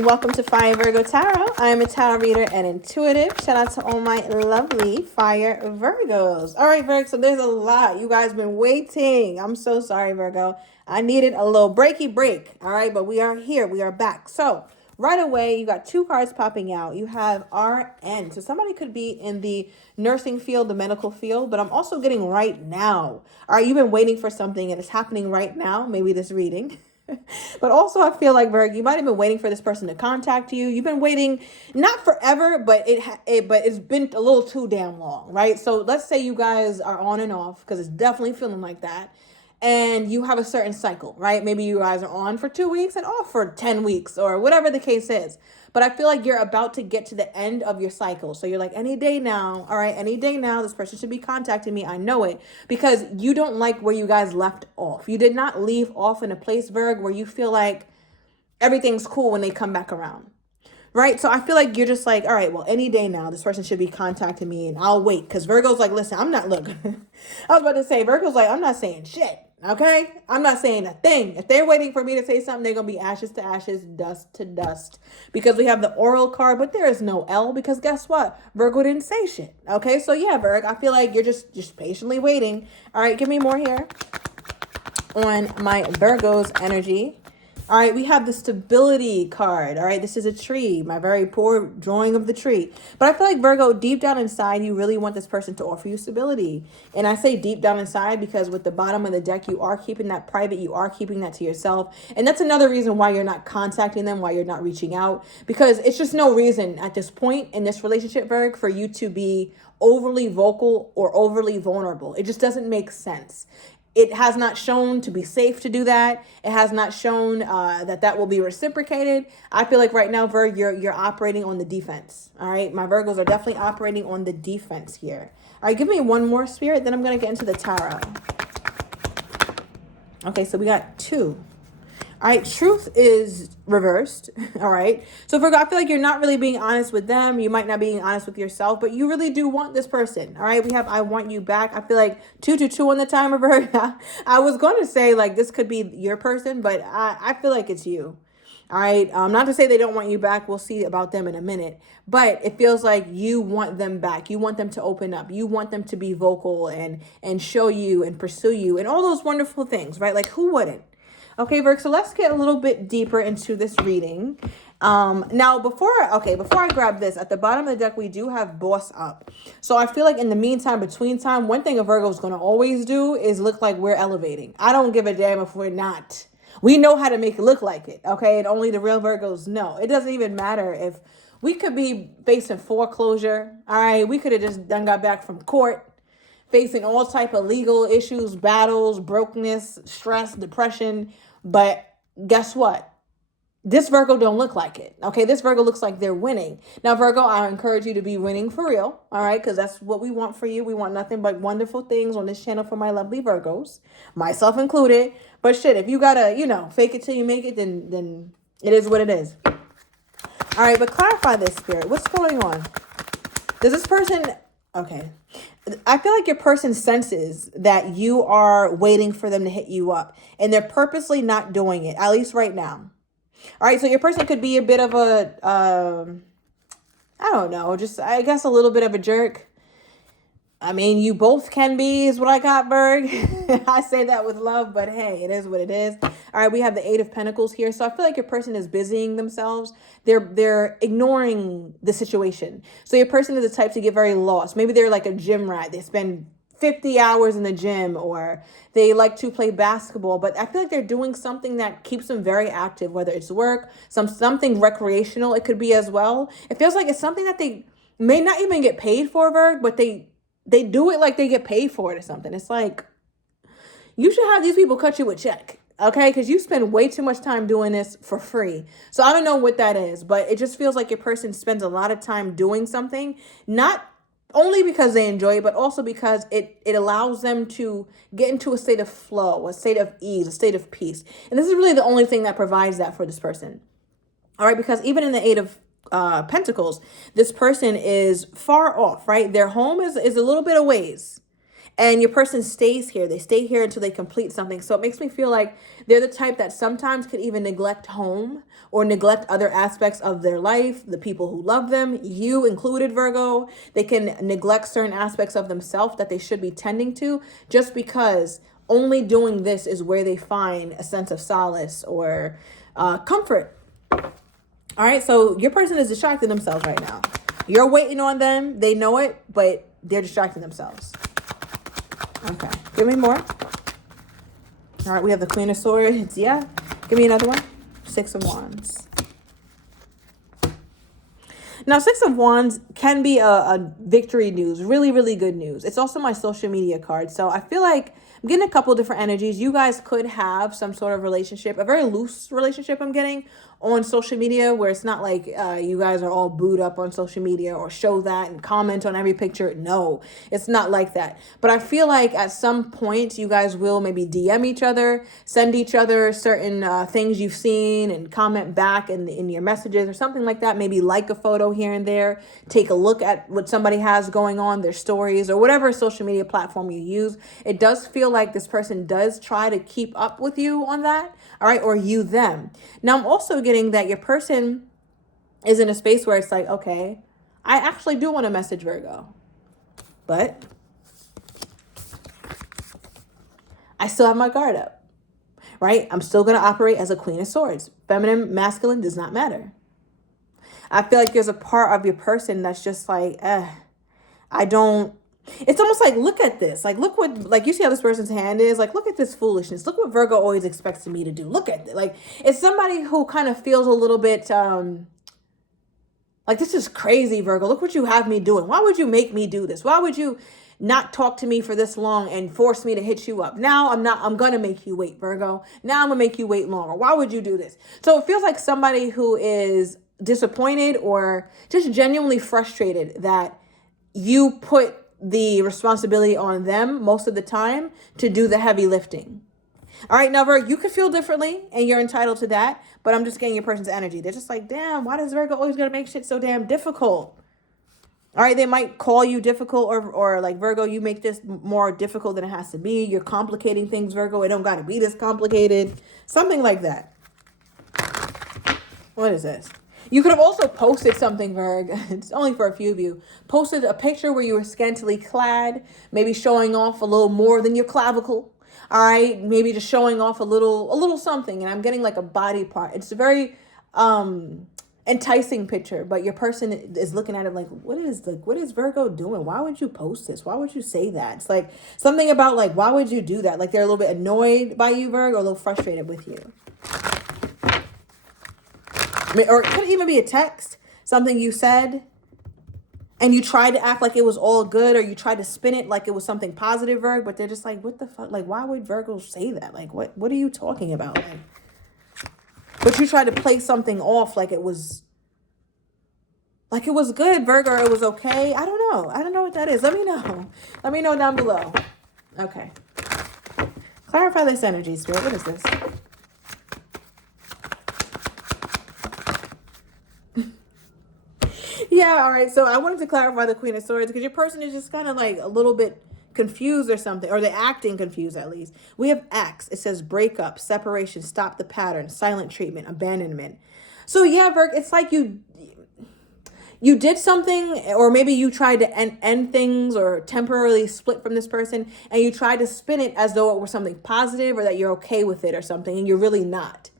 Welcome to Fire Virgo Tarot. I am a tarot reader and intuitive. Shout out to all my lovely Fire Virgos. All right, Virgo, so there's a lot. You guys been waiting. I'm so sorry, Virgo. I needed a little breaky break. All right, but we are here. We are back. So right away, you got two cards popping out. You have RN. So somebody could be in the nursing field, the medical field, but I'm also getting right now. All right, you've been waiting for something and it's happening right now. Maybe this reading. But also, I feel like, Virgo, you might have been waiting for this person to contact you. You've been waiting, not forever, but it's been a little too damn long, right? So let's say you guys are on and off, because it's definitely feeling like that. And you have a certain cycle, right? Maybe you guys are on for 2 weeks and off for 10 weeks or whatever the case is. But I feel like you're about to get to the end of your cycle. So you're like, any day now, all right, any day now, this person should be contacting me. I know it, because you don't like where you guys left off. You did not leave off in a place, Virg, where you feel like everything's cool when they come back around. Right? So I feel like you're just like, all right, well, any day now, this person should be contacting me and I'll wait. Because Virgo's like, listen, I'm not, look, I was about to say, Virgo's like, I'm not saying shit. Okay? I'm not saying a thing. If they're waiting for me to say something, they're going to be ashes to ashes, dust to dust. Because we have the oral card, but there is no L, because guess what? Virgo didn't say shit. Okay? So yeah, Virg, I feel like you're just patiently waiting. All right, give me more here on my Virgo's energy. All right, we have the stability card. All right, this is a tree, my very poor drawing of the tree. But I feel like, Virgo, deep down inside, you really want this person to offer you stability. And I say deep down inside because with the bottom of the deck, you are keeping that private. You are keeping that to yourself. And that's another reason why you're not contacting them, why you're not reaching out. Because it's just no reason at this point in this relationship, Virgo, for you to be overly vocal or overly vulnerable. It just doesn't make sense. It has not shown to be safe to do that. It has not shown that will be reciprocated. I feel like right now, Virg, you're operating on the defense. All right, my Virgos are definitely operating on the defense here. All right, give me one more, Spirit, then I'm going to get into the tarot. Okay, so we got two. All right, truth is reversed. All right. So Virgo, I feel like you're not really being honest with them. You might not be being honest with yourself, but you really do want this person. All right. We have I want you back. I feel like 222 on the timer, Virgo. I was going to say like this could be your person, but I feel like it's you. All right. Not to say they don't want you back. We'll see about them in a minute. But it feels like you want them back. You want them to open up. You want them to be vocal and show you and pursue you and all those wonderful things, right? Like who wouldn't? Okay, Virg, so let's get a little bit deeper into this reading. Now, before I grab this, at the bottom of the deck, we do have boss up. So I feel like in the meantime, between time, one thing a Virgo is going to always do is look like we're elevating. I don't give a damn if we're not. We know how to make it look like it, okay? And only the real Virgos know. It doesn't even matter if we could be facing foreclosure, all right? We could have just got back from court, facing all type of legal issues, battles, brokenness, stress, depression. But guess what? This Virgo don't look like it. Okay, this Virgo looks like they're winning. Now, Virgo, I encourage you to be winning for real. All right, because that's what we want for you. We want nothing but wonderful things on this channel for my lovely Virgos, myself included. But shit, if you gotta, fake it till you make it, then it is what it is. All right, but clarify this, Spirit. What's going on? Does this person... Okay. I feel like your person senses that you are waiting for them to hit you up and they're purposely not doing it, at least right now. All right. So your person could be a bit of I don't know, just, I guess a little bit of a jerk. I mean, you both can be, is what I got, Virg. I say that with love, but hey, it is what it is. All right, we have the Eight of Pentacles here. So I feel like your person is busying themselves. They're ignoring the situation. So your person is the type to get very lost. Maybe they're like a gym rat. They spend 50 hours in the gym, or they like to play basketball, but I feel like they're doing something that keeps them very active, whether it's work, something recreational, it could be as well. It feels like it's something that they may not even get paid for, Virg, but they do it like they get paid for it or something. It's like, you should have these people cut you a check, okay? Because you spend way too much time doing this for free. So I don't know what that is, but it just feels like your person spends a lot of time doing something, not only because they enjoy it, but also because it allows them to get into a state of flow, a state of ease, a state of peace. And this is really the only thing that provides that for this person. All right, because even in the Eight of Pentacles, this person is far off, right? Their home is a little bit of ways. And your person stays here. They stay here until they complete something. So it makes me feel like they're the type that sometimes could even neglect home or neglect other aspects of their life, the people who love them, you included, Virgo. They can neglect certain aspects of themselves that they should be tending to, just because only doing this is where they find a sense of solace or comfort. All right, so your person is distracting themselves right now. You're waiting on them. They know it, but they're distracting themselves. Okay, give me more. All right, we have the Queen of Swords. Yeah, give me another one. Six of Wands. Now, Six of Wands can be a victory news, really, really good news. It's also my social media card. So I feel like I'm getting a couple different energies. You guys could have some sort of relationship, a very loose relationship I'm getting on social media, where it's not like you guys are all booed up on social media or show that and comment on every picture. No, it's not like that. But I feel like at some point you guys will maybe DM each other, send each other certain things you've seen and comment back in your messages or something like that. Maybe like a photo here and there, take a look at what somebody has going on, their stories, or whatever social media platform you use. It does feel like this person does try to keep up with you on that, all right, or you them. Now, I'm also getting that your person is in a space where it's like, okay, I actually do want to message Virgo, but I still have my guard up, right? I'm still going to operate as a Queen of Swords. Feminine, masculine does not matter. I feel like there's a part of your person that's just like, I don't, it's almost like, look at this. Like, look what, like, you see how this person's hand is? Like, look at this foolishness. Look what Virgo always expects me to do. Look at it. Like, it's somebody who kind of feels a little bit, like, this is crazy, Virgo. Look what you have me doing. Why would you make me do this? Why would you not talk to me for this long and force me to hit you up? Now I'm going to make you wait, Virgo. Now I'm going to make you wait longer. Why would you do this? So it feels like somebody who is disappointed or just genuinely frustrated that you put the responsibility on them most of the time to do the heavy lifting. All right, now, Virgo, you could feel differently and you're entitled to that, but I'm just getting your person's energy. They're just like, damn, why does Virgo always gotta make shit so damn difficult? All right, they might call you difficult or like, Virgo, you make this more difficult than it has to be. You're complicating things, Virgo. It don't gotta be this complicated. Something like that. What is this? You could have also posted something, Virg. It's only for a few of you. Posted a picture where you were scantily clad, maybe showing off a little more than your clavicle. All right, maybe just showing off a little something. And I'm getting like a body part. It's a very enticing picture, but your person is looking at it like, what is Virgo doing? Why would you post this? Why would you say that? It's like something about like, why would you do that? Like they're a little bit annoyed by you, Virg, or a little frustrated with you. Or it could even be a text, something you said, and you tried to act like it was all good, or you tried to spin it like it was something positive, Virg, but they're just like, what the fuck? Like, why would Virgo say that? Like, what are you talking about? Like, but you tried to play something off like it was good, Virgo, or it was okay. I don't know. I don't know what that is. Let me know. Let me know down below. Okay. Clarify this energy, Spirit. What is this? Yeah, all right. So I wanted to clarify the Queen of Swords because your person is just kind of like a little bit confused or something, or they're acting confused at least. We have X. It says breakup, separation, stop the pattern, silent treatment, abandonment. So yeah, Virg, it's like you did something, or maybe you tried to end things or temporarily split from this person, and you tried to spin it as though it were something positive or that you're okay with it or something, and you're really not.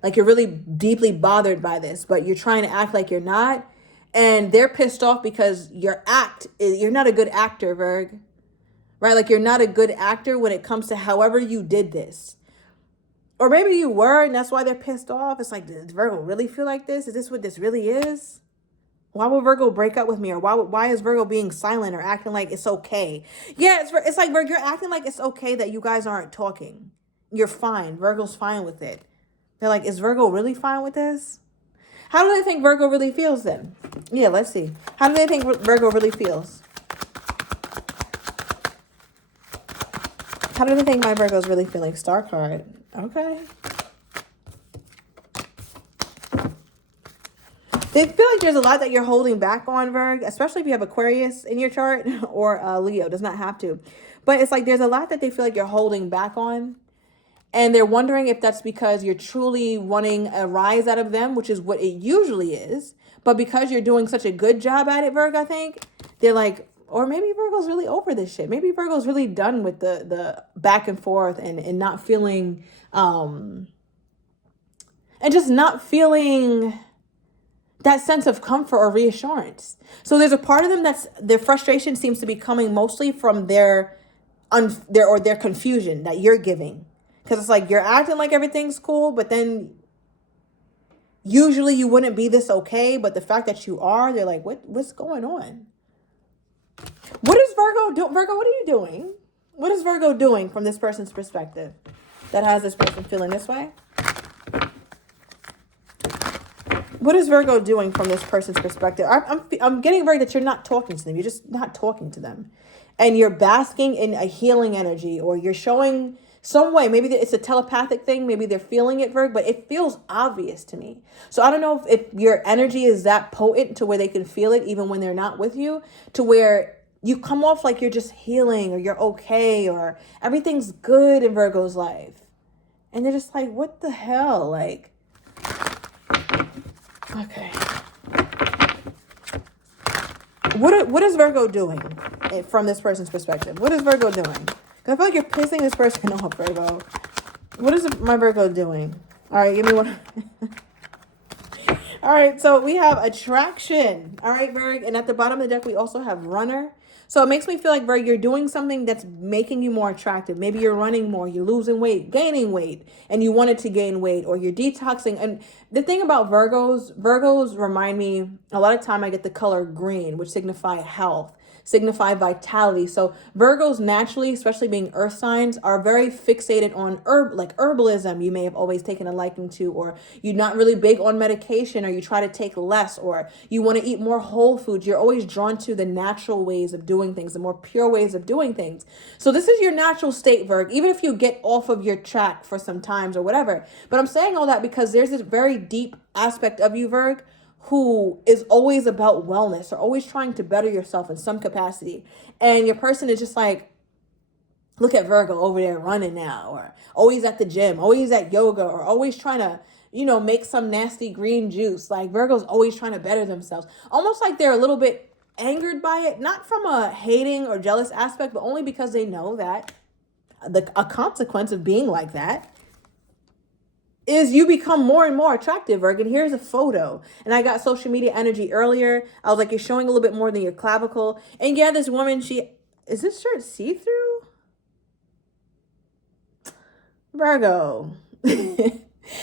Like you're really deeply bothered by this, but you're trying to act like you're not. And they're pissed off because you're not a good actor, Virg. Right? Like you're not a good actor when it comes to however you did this. Or maybe you were, and that's why they're pissed off. It's like, does Virgo really feel like this? Is this what this really is? Why would Virgo break up with me? Or why is Virgo being silent or acting like it's okay? Yeah, it's like, Virgo, you're acting like it's okay that you guys aren't talking. You're fine. Virgo's fine with it. They're like, is Virgo really fine with this? How do they think Virgo really feels then? Yeah, let's see. How do they think Virgo really feels? How do they think my Virgo's really feeling? Star card. Okay. They feel like there's a lot that you're holding back on, Virg, especially if you have Aquarius in your chart or Leo. Does not have to. But it's like there's a lot that they feel like you're holding back on. And they're wondering if that's because you're truly wanting a rise out of them, which is what it usually is. But because you're doing such a good job at it, Virg, I think, they're like, or maybe Virgo's really over this shit. Maybe Virgo's really done with the back and forth and not feeling, and just not feeling that sense of comfort or reassurance. So there's a part of them that's, their frustration seems to be coming mostly from their confusion that you're giving. Because it's like you're acting like everything's cool, but then usually you wouldn't be this okay. But the fact that you are, they're like, what's going on? What is Virgo doing? Virgo, what are you doing? What is Virgo doing from this person's perspective that has this person feeling this way? What is Virgo doing from this person's perspective? I'm getting Virgo that you're not talking to them. You're just not talking to them. And you're basking in a healing energy, or you're showing some way. Maybe it's a telepathic thing. Maybe they're feeling it, Virg, but it feels obvious to me. So I don't know if your energy is that potent to where they can feel it even when they're not with you, to where you come off like you're just healing or you're okay or everything's good in Virgo's life. And they're just like, what the hell? Like, okay. What is Virgo doing from this person's perspective? What is Virgo doing? I feel like you're pissing this person off, Virgo. What is my Virgo doing? All right, give me one. All right, so we have attraction. All right, Virg. And at the bottom of the deck, we also have runner. So it makes me feel like, Virg, you're doing something that's making you more attractive. Maybe you're running more, you're losing weight, gaining weight, and you wanted to gain weight, or you're detoxing. And the thing about Virgos remind me, a lot of time I get the color green, which signify health, signify vitality. So Virgos naturally, especially being earth signs, are very fixated on herbalism. You may have always taken a liking to, or you're not really big on medication, or you try to take less, or you want to eat more whole foods. You're always drawn to the natural ways of doing things, the more pure ways of doing things. So this is your natural state, Virg, even if you get off of your track for some times or whatever. But I'm saying all that because there's this very deep aspect of you, Virg, who is always about wellness or always trying to better yourself in some capacity. And your person is just like, look at Virgo over there running now, or always at the gym, always at yoga, or always trying to, make some nasty green juice. Like Virgo's always trying to better themselves. Almost like they're a little bit angered by it, not from a hating or jealous aspect, but only because they know that a consequence of being like that is you become more and more attractive, Virg. And here's a photo. And I got social media energy earlier. I was like, you're showing a little bit more than your clavicle. And yeah, this woman, is this shirt see-through? Virgo.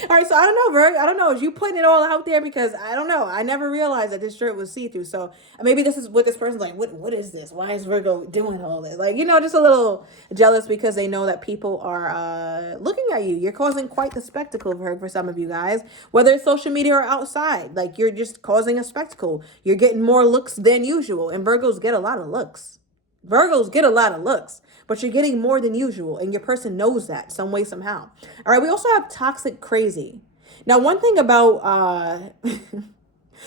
All right, so I don't know, Virg. I don't know. Is you putting it all out there? Because I don't know. I never realized that this shirt was see-through. So maybe this is what this person's like, what is this? Why is Virgo doing all this? Like, just a little jealous because they know that people are looking at you. You're causing quite the spectacle, Virg, for some of you guys. Whether it's social media or outside. Like, you're just causing a spectacle. You're getting more looks than usual. And Virgos get a lot of looks. But you're getting more than usual, and your person knows that some way, somehow. All right, we also have toxic crazy. Now, one thing about,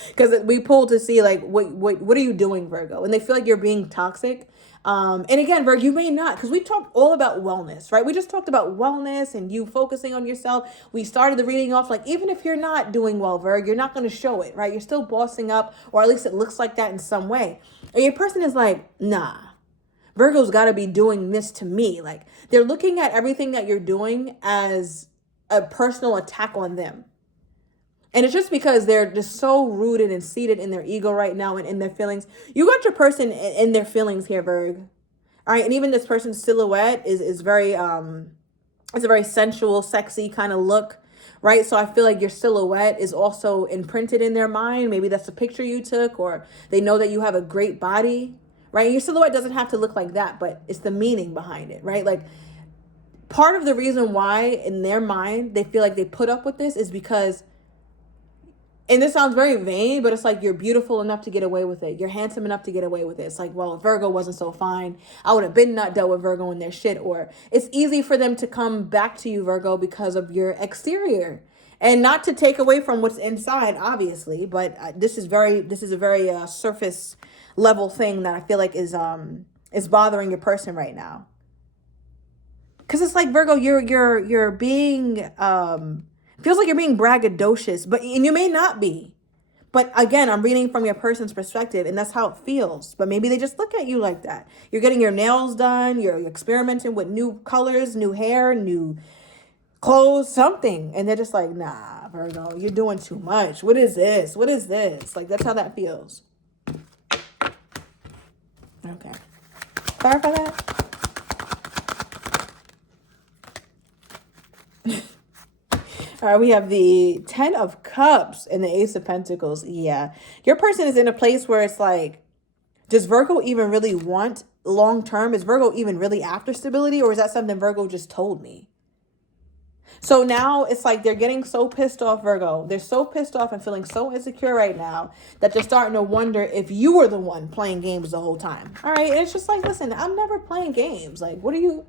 because we pulled to see, like, what are you doing, Virgo? And they feel like you're being toxic. And again, Virgo, you may not, because we talked all about wellness, right? We just talked about wellness and you focusing on yourself. We started the reading off, like, even if you're not doing well, Virgo, you're not going to show it, right? You're still bossing up, or at least it looks like that in some way. And your person is like, nah. Virgo's got to be doing this to me. Like, they're looking at everything that you're doing as a personal attack on them. And it's just because they're just so rooted and seated in their ego right now and in their feelings. You got your person in their feelings here, Virg. All right. And even this person's silhouette is very, it's a very sensual, sexy kind of look. Right. So I feel like your silhouette is also imprinted in their mind. Maybe that's a picture you took, or they know that you have a great body. Right? Your silhouette doesn't have to look like that, but it's the meaning behind it, right? Like, part of the reason why in their mind they feel like they put up with this is because, and this sounds very vain, but it's like, you're beautiful enough to get away with it. You're handsome enough to get away with it. It's like, well, if Virgo wasn't so fine, I would have been not dealt with Virgo in their shit. Or it's easy for them to come back to you, Virgo, because of your exterior. And not to take away from what's inside, obviously, but this is a very surface level thing that I feel like is bothering your person right now. Because it's like, Virgo, you're being feels like you're being braggadocious, and you may not be. But again, I'm reading from your person's perspective, and that's how it feels. But maybe they just look at you like that. You're getting your nails done. You're experimenting with new colors, new hair, new clothes, something. And they're just like, nah, Virgo, you're doing too much. What is this? What is this? Like, that's how that feels. Okay. Clarify that. All right, we have the 10 of Cups and the Ace of Pentacles. Yeah. Your person is in a place where it's like, does Virgo even really want long term? Is Virgo even really after stability? Or is that something Virgo just told me? So now it's like they're getting so pissed off, Virgo. They're so pissed off and feeling so insecure right now that they're starting to wonder if you were the one playing games the whole time. All right. And it's just like, listen, I'm never playing games. Like, what are you...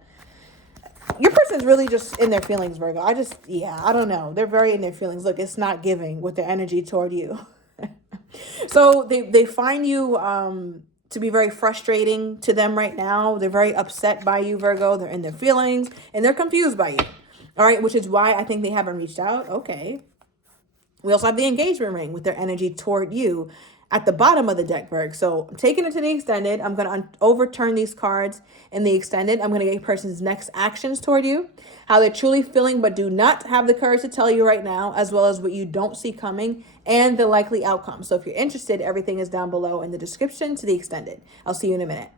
Your person's really just in their feelings, Virgo. I don't know. They're very in their feelings. Look, it's not giving with their energy toward you. So they find you to be very frustrating to them right now. They're very upset by you, Virgo. They're in their feelings and they're confused by you. All right, which is why I think they haven't reached out. Okay. We also have the engagement ring with their energy toward you at the bottom of the deck, Virg. So I'm taking it to the extended. I'm going to overturn these cards in the extended. I'm going to get a person's next actions toward you, how they're truly feeling but do not have the courage to tell you right now, as well as what you don't see coming and the likely outcome. So if you're interested, everything is down below in the description to the extended. I'll see you in a minute.